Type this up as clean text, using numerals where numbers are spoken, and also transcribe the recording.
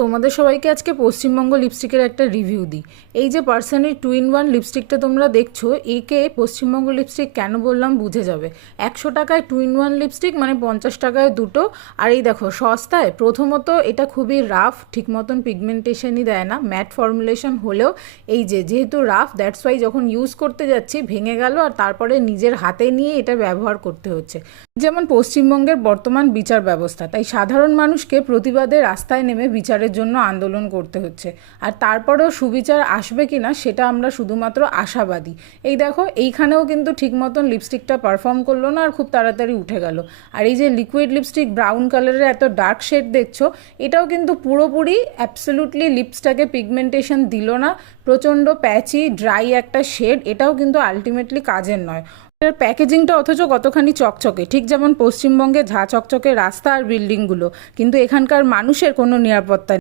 তোমাদের সবাইকে আজকে পশ্চিমবঙ্গ লিপস্টিকের একটা রিভিউ দিই। এই যে পার্সোনালি 2-in-1 লিপস্টিকটা তোমরা দেখছো, একে পশ্চিমবঙ্গ লিপস্টিক কেন বললাম বুঝে যাবে। 100 টাকায় 2-in-1 লিপস্টিক মানে 50 টাকায় দুটো। আর এই দেখো সস্তায়। প্রথমত এটা খুবই রাফ, ঠিক মতন পিগমেন্টেশনই দেয় না, ম্যাট ফর্মুলেশন হলেও এই যেহেতু রাফ, দ্যাটস ওয়াই যখন ইউজ করতে যাচ্ছি ভেঙে গেল আর তারপরে নিজের হাতে নিয়ে এটা ব্যবহার করতে হচ্ছে। যেমন পশ্চিমবঙ্গের বর্তমান বিচার ব্যবস্থা, তাই সাধারণ মানুষকে প্রতিবাদে রাস্তায় নেমে বিচারের জন্য আন্দোলন করতে হচ্ছে। আর তারপরেও সুবিচার আসবে কিনা সেটা আমরা শুধুমাত্র আশাবাদী। এই দেখো এইখানেও কিন্তু ঠিক মতন লিপস্টিকটা পারফর্ম করলো না আর খুব তাড়াতাড়ি উঠে গেল। আর এই যে লিকুইড লিপস্টিক ব্রাউন কালারের এত ডার্ক শেড দেখছো, এটাও কিন্তু পুরোপুরি অ্যাবসলিউটলি লিপসটাকে পিগমেন্টেশন দিল না। প্রচণ্ড প্যাচি ড্রাই একটা শেড, এটাও কিন্তু আলটিমেটলি কাজের নয়। এর প্যাকেজিংটা অথচ কতখানি চকচকে, ঠিক যেমন পশ্চিমবঙ্গে ঝাঁ চকচকে রাস্তা আর বিল্ডিংগুলো, কিন্তু এখানকার মানুষের কোনো নিরাপত্তা